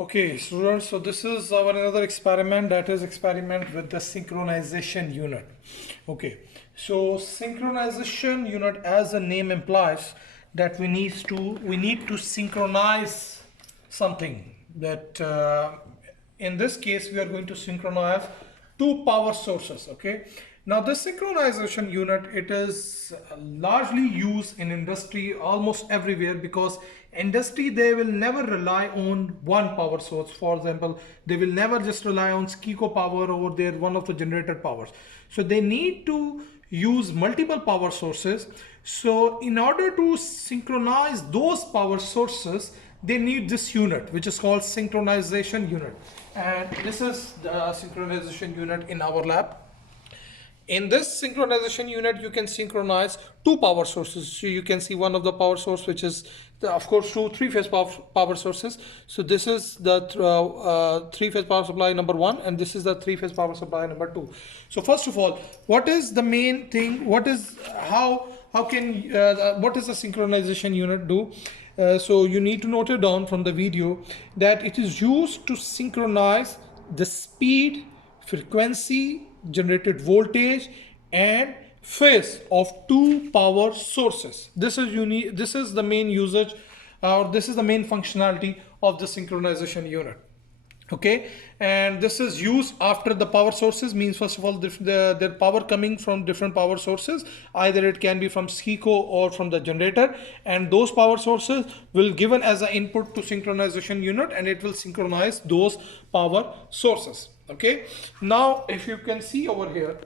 Okay, students, so this is our another experiment, that is experiment with the synchronization unit. Okay, so synchronization unit, as the name implies, that we need to synchronize something. That in this case we are going to synchronize two power sources. Okay, now this synchronization unit, it is largely used in industry almost everywhere, because industry, they will never rely on one power source. For example, they will never just rely on SCICO power over there, one of the generator powers. So they need to use multiple power sources. So in order to synchronize those power sources, they need this unit, which is called synchronization unit. And this is the synchronization unit in our lab. In this synchronization unit, you can synchronize two power sources. So you can see one of the power source, which is of course two three-phase power sources. So this is the three-phase power supply number one, and this is the three-phase power supply number two. So first of all, what is the main thing? What is what does the synchronization unit do? So you need to note it down from the video that it is used to synchronize the speed, frequency, generated voltage, and phase of two power sources. This is the main usage, or this is the main functionality of the synchronization unit. Okay, and this is used after the power sources, means first of all the power coming from different power sources, either it can be from SCICO or from the generator, and those power sources will given as an input to synchronization unit, and it will synchronize those power sources. Okay, now if you can see over here,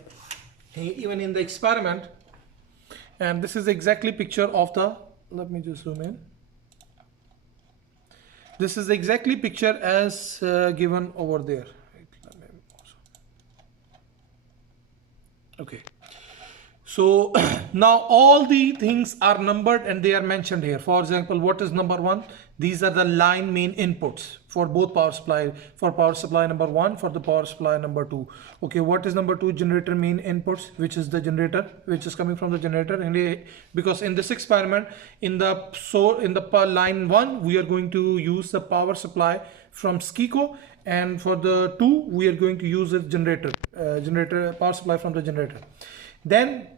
even in the experiment, and this is exactly picture of the, let me just zoom in. This is exactly picture as given over there. Okay, so now all the things are numbered and they are mentioned here. For example, what is number one? These are the line main inputs for both power supply, for power supply number one, for the power supply number two. Okay, what is number two? Generator main inputs, which is the generator, which is coming from the generator. And because in this experiment, in the line one, we are going to use the power supply from SCICO, and for the two, we are going to use the generator power supply from the generator. Then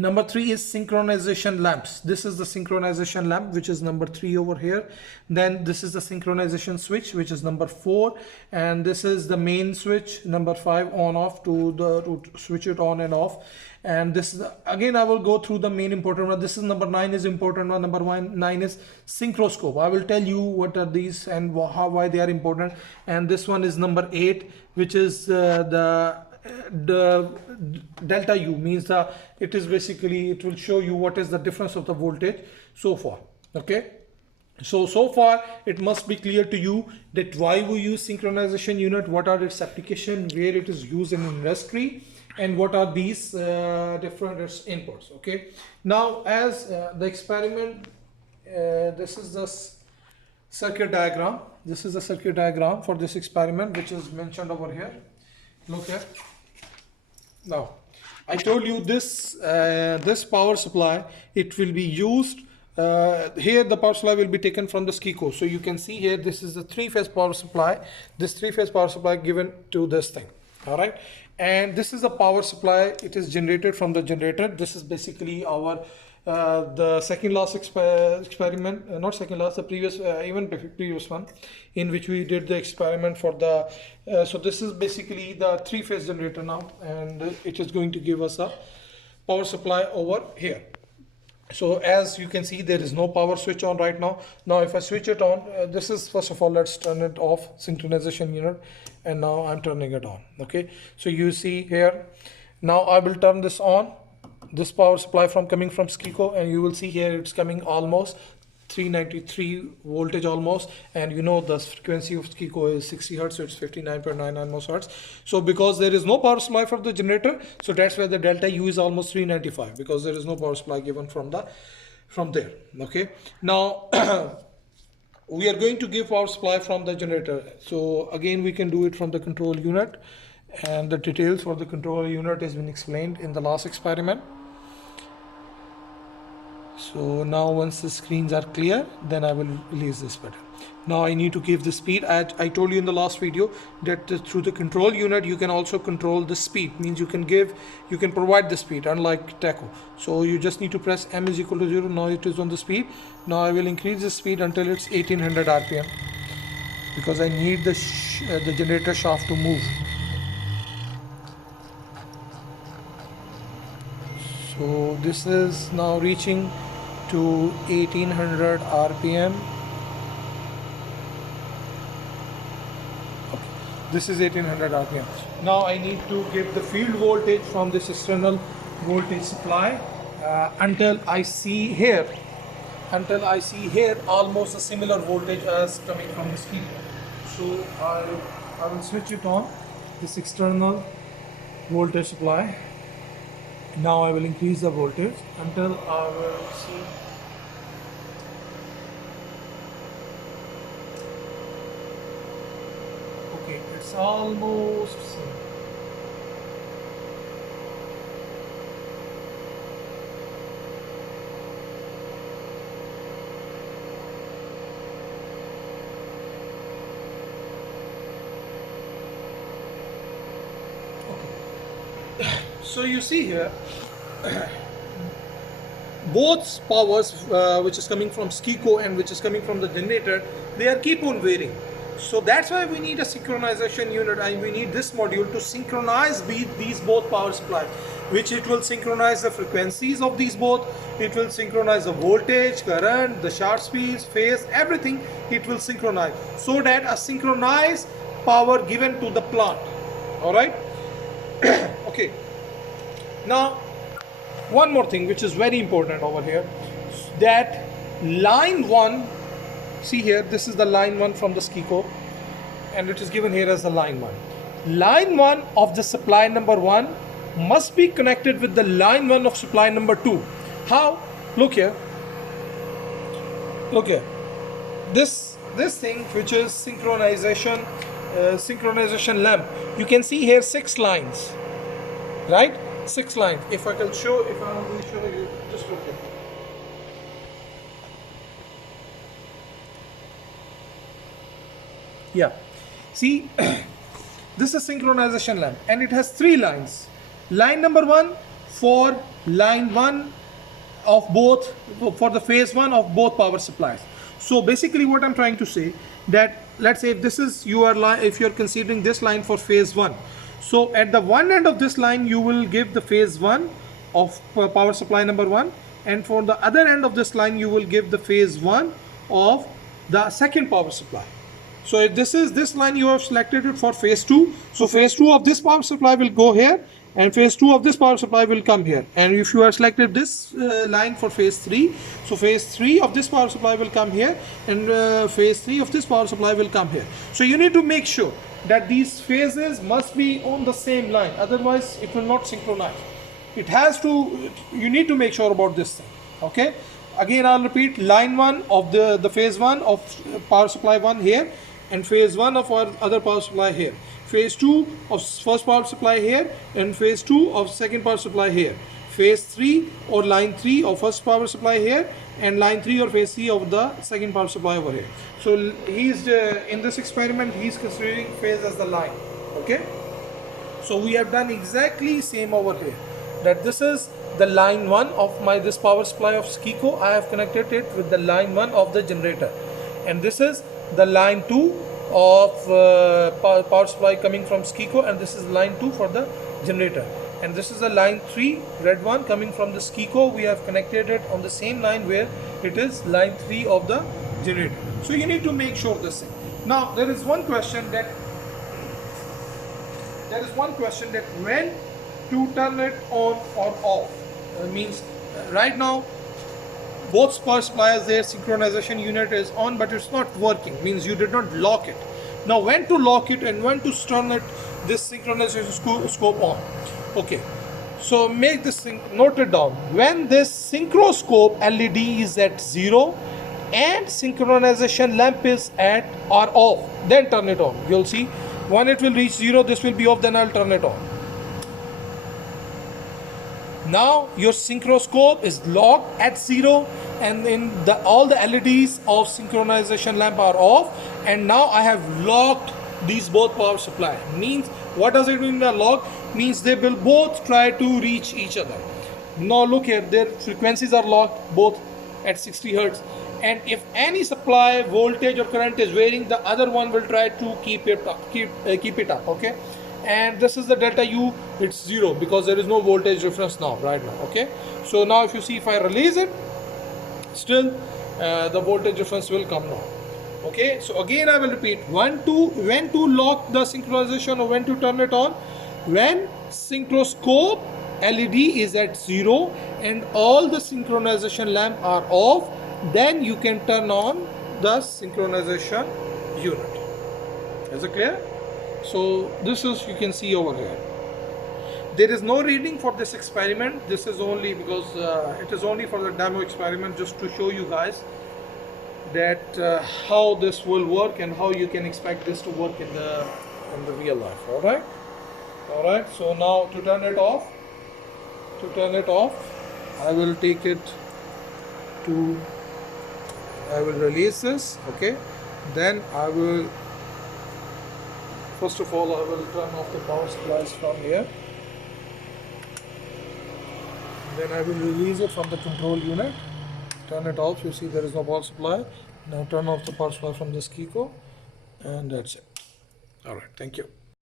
number three is synchronization lamps. This is the synchronization lamp, which is number three over here. Then this is the synchronization switch, which is number four, and this is the main switch number five, on off, to switch it on and off. And this is again, I will go through the main important one. This is number nine, is important one. Nine is synchroscope. I will tell you what are these and why they are important. And this one is number eight, which is the delta U, means it is basically, it will show you what is the difference of the voltage so far. Okay, so far it must be clear to you that why we use synchronization unit, what are its application, where it is used in industry, and what are these different inputs. Okay, now as the experiment, this is the circuit diagram. This is the circuit diagram for this experiment, which is mentioned over here. Look here. Now, I told you this this power supply, it will be used here. The power supply will be taken from the SCICO. So you can see here, this is the three-phase power supply. This three-phase power supply given to this thing. All right, and this is the power supply. It is generated from the generator. This is basically our the second last experiment, not second last, the previous, even previous one, in which we did the experiment for the, so this is basically the three-phase generator now, and it is going to give us a power supply over here. So as you can see, there is no power switch on right now. Now if I switch it on, this is, first of all, let's turn it off, synchronization unit, and now I'm turning it on. Okay, so you see here, now I will turn this on, this power supply coming from SCICO, and you will see here it's coming almost 393 voltage almost, and you know the frequency of SCICO is 60 hertz, so it's 59.99 most hertz. So because there is no power supply for the generator, so that's why the delta U is almost 395, because there is no power supply given from there. Okay, now we are going to give power supply from the generator. So again, we can do it from the control unit, and the details for the control unit has been explained in the last experiment. So now once the screens are clear, then I will release this button. Now I need to give the speed. I told you in the last video that through the control unit you can also control the speed. Means you can provide the speed, unlike tacho. So you just need to press m is equal to 0. Now it is on the speed. Now I will increase the speed until it's 1800 rpm because I need the generator shaft to move. So this is now reaching to 1800 rpm. This is 1800 rpm. Now I need to give the field voltage from this external voltage supply until I see here almost a similar voltage as coming from this keyboard. So I will switch it on, this external voltage supply. Now I will increase the voltage until I will see. Okay, it's almost same. Okay. So you see here, both powers which is coming from SCICO and which is coming from the generator, they are keep on varying. So that's why we need a synchronization unit, and we need this module to synchronize these both power supplies, which it will synchronize the frequencies of these both, it will synchronize the voltage, current, the sharp speeds, phase, everything it will synchronize, so that a synchronized power given to the plant. All right. Okay. Now one more thing which is very important over here, that line 1, see here, this is the line 1 from the SCICO and it is given here as the line 1. Line 1 of the supply number 1 must be connected with the line 1 of supply number 2. How? Look here. Look here. This thing which is synchronization lamp, you can see here 6 lines, right? 6 lines. If I can show, if I want to show you, just look here. Yeah, see, this is synchronization lamp and it has 3 lines. Line number 1 for line 1 of both, for the phase 1 of both power supplies. So basically what I'm trying to say, that let's say if this is your line, if you're considering this line for phase 1, so at the one end of this line you will give the phase 1 of power supply number 1, and for the other end of this line you will give the phase 1 of the second power supply. So if this line you have selected it for phase 2, so phase 2 of this power supply will go here and phase 2 of this power supply will come here. And if you have selected this line for phase 3, so phase 3 of this power supply will come here and phase 3 of this power supply will come here. So you need to make sure that these phases must be on the same line, otherwise it will not synchronize. It has to, you need to make sure about this thing. Okay, again I'll repeat, line 1 of the phase 1 of power supply 1 here, and phase 1 of our other power supply here, phase 2 of first power supply here, and phase 2 of second power supply here, phase 3 or line 3 of first power supply here, and line 3 or phase 3 of the second power supply over here. So he's in this experiment he's considering phase as the line. Okay, so we have done exactly same over here, that this is the line 1 of my this power supply of SCICO. I have connected it with the line 1 of the generator, and this is the line 2 of power supply coming from SCICO, and this is line 2 for the generator, and this is the line 3 red one coming from the SCICO. We have connected it on the same line where it is line 3 of the generator. So you need to make sure this thing. Now there is one question that when to turn it on or off. Means right now both power supplies, their synchronization unit is on, but it's not working, means you did not lock it. Now when to lock it and when to turn it, this synchronization scope on. Okay, so make this thing, note it down. When this synchro scope LED is at 0 and synchronization lamp is at or off, then turn it on. You'll see when it will reach 0, this will be off, then I'll turn it on. Now your synchroscope is locked at 0, and then all the LEDs of synchronization lamp are off, and now I have locked these both power supply. Means, what does it mean by lock? Means they will both try to reach each other. Now look here, their frequencies are locked both at 60 Hertz, and if any supply voltage or current is varying, the other one will try to keep it up, okay? And this is the delta U, it's 0 because there is no voltage difference now, right now, okay? So now if you see, if I release it, still the voltage difference will come now, okay? So again I will repeat, when to lock the synchronization or when to turn it on. When synchroscope LED is at 0 and all the synchronization lamp are off, then you can turn on the synchronization unit. Is it clear? So this is, you can see over here, there is no reading for this experiment. This is only because it is only for the demo experiment, just to show you guys that how this will work and how you can expect this to work in the real life. All right, so now to turn it off, I will take it to, I will release this, okay? Then I will, first of all, I will turn off the power supplies from here. Then I will release it from the control unit, turn it off. You see there is no power supply. Now turn off the power supply from this Kiko, and that's it. All right, thank you.